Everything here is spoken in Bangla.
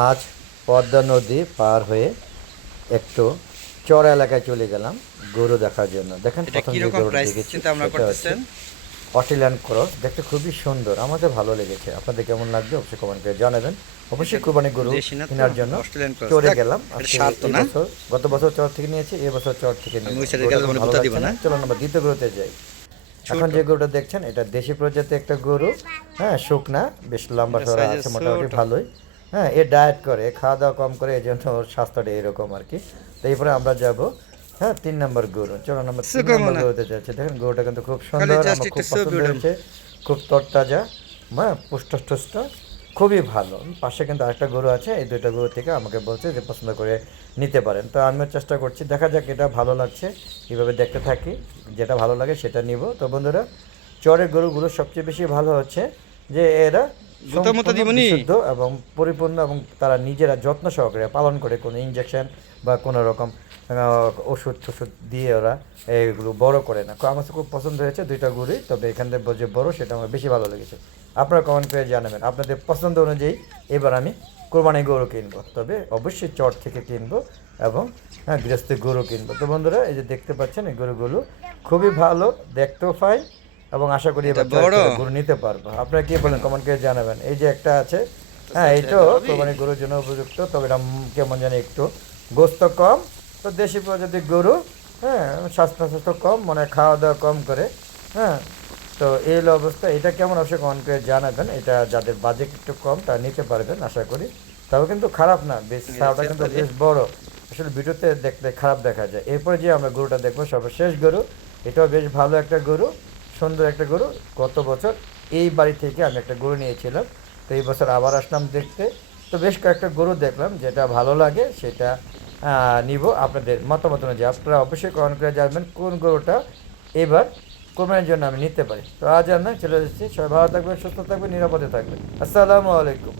আজ পদ্মা নদী পার হয়ে একটু চর এলাকায় চলে গেলাম গরু দেখার জন্য। দেখেন এটা প্রথম কি যে রকম গরুটা প্রাইস দেখেছি চিন্তা ভাবনা সেটা হচ্ছে করতেছেন? Australian cross. দেখতে খুবই সুন্দর, আমাদের ভালো লেগেছে। আপনাদের কেমন লাগবে অবশ্যই কমেন্ট করে জানাবেন। এটা অবশ্যই কুরবানি গরু দেশি না তো, কেনার জন্য অস্ট্রেলিয়ান ক্রস। চরে যাক, গেলাম এটা আজকে। সার তো এই না। বছর, গত বছর চর থেকে নিয়েছি, এই বছর চর থেকে আমি নেব। ওই সাইডে গরুটা গেলে খুব মানে ভালো গুতা দিব লাগছে না। না, চলুন আমরা দ্বিতীয় গরুতে যাই। এখন ছোট, যে গরুটা দেখছেন এটা দেশি প্রজাতির একটা গরু। হ্যাঁ, শুকনা, বেশ লম্বা এটা চড়া সাইজে আছে, মোটামুটি ছোট। ভালোই। হ্যাঁ, এ ডায়েট করে, খাওয়া দাওয়া কম করে, এই জন্য ওর স্বাস্থ্যটা এরকম আর কি। তো এরপরে আমরা যাব, হ্যাঁ, 3 নম্বর গরু। চলো আমরা তিন সুকমো নম্বর না, গরুতে যাচ্ছি। দেখেন গরুটা কিন্তু খুব খালি সুন্দর, জাস্ট আমার একটু খুব ছবি পছন্দ ওঠাম। হয়েছে। খুব তরতাজা, হ্যাঁ, পুষ্ট খুবই ভালো। পাশে কিন্তু আরেকটা গরু আছে, এই দুইটা গরু থেকে আমাকে বলছে যে পছন্দ করে নিতে পারেন। তো আমিও চেষ্টা করছি, দেখা যাক, এটা ভালো লাগছে, এইভাবে দেখতে থাকি, যেটা ভালো লাগে সেটা নিব। তো বন্ধুরা, চরের গরুগুলো সবচেয়ে বেশি ভালো হচ্ছে যে এরা গুতা মতো সম্পূর্ণ দিবনি। বিশুদ্ধ এবং পরিপূর্ণ, এবং তারা নিজেরা যত্ন সহকারে পালন করে, কোনো ইঞ্জেকশন বা কোনো রকম ওষুধ টষুধ দিয়ে ওরা এইগুলো বড় করে না। আমার খুব পছন্দ হয়েছে দুইটা গরুই, তবে এখান থেকে যে বড় সেটা আমার বেশি ভালো লেগেছে। আপনারা কমেন্ট করে জানাবেন আপনাদের পছন্দ অনুযায়ী। এবার আমি কোরবানি গরু কিনবো, তবে অবশ্যই চট থেকে কিনবো, এবং হ্যাঁ, গৃহস্থী গরু কিনবো। তো বন্ধুরা, এই যে দেখতে পাচ্ছেন এই গরুগুলো খুবই ভালো, দেখতেও ফাইন, এবং আশা করি এটা এবার চয়েস বড়। করে গরু নিতে পারবো। আপনারা কি বলেন কমেন্ট করে জানাবেন। এই যে একটা আছে, হ্যাঁ, আচ্ছা, এইটাও এটা হবি। কোরবানি গরুর জন্য উপযুক্ত, তবে এটা কেমন জানি একটু গোস্ত কম। তো দেশি প্রজাতির গরু, হ্যাঁ, স্বাস্থ্য কম, মানে খাওয়া দাওয়া কম করে। হ্যাঁ, তো এই হলো অবস্থা। এটা কেমন অবশ্যই কমেন্ট করে জানাবেন। এটা যাদের বাজেট একটু কম তারা নিতে পারবেন আশা করি। তবে কিন্তু খারাপ না, বেশ ছাওটা কিন্তু তেতাল্লিশ। বেশ বড়। আসলে ভিডিওতে দেখতে খারাপ দেখা যায়। এরপরে যে আমরা গরুটা দেখবো সর্বশেষ গরু, এটাও বেশ ভালো একটা গরু, সুন্দর একটা গরু। গত বছর এই বাড়ি থেকে আমি একটা গরু নিয়েছিলাম, তো এই বছর আবার আসলাম দেখতে। তো বেশ কয়েকটা গরু দেখলাম, যেটা ভালো লাগে সেটা নিব। আপনাদের মতামত অনুযায়ী আপনারা অবশ্যই কমেন্ট করে জানবেন কোন গরুটা এবার কোরবানির জন্য আমি নিতে পারি। তো আজ আমরা চলে যাচ্ছি, সবাই ভালো থাকবেন, সুস্থ থাকবেন, নিরাপদে থাকবেন। আসসালামু আলাইকুম।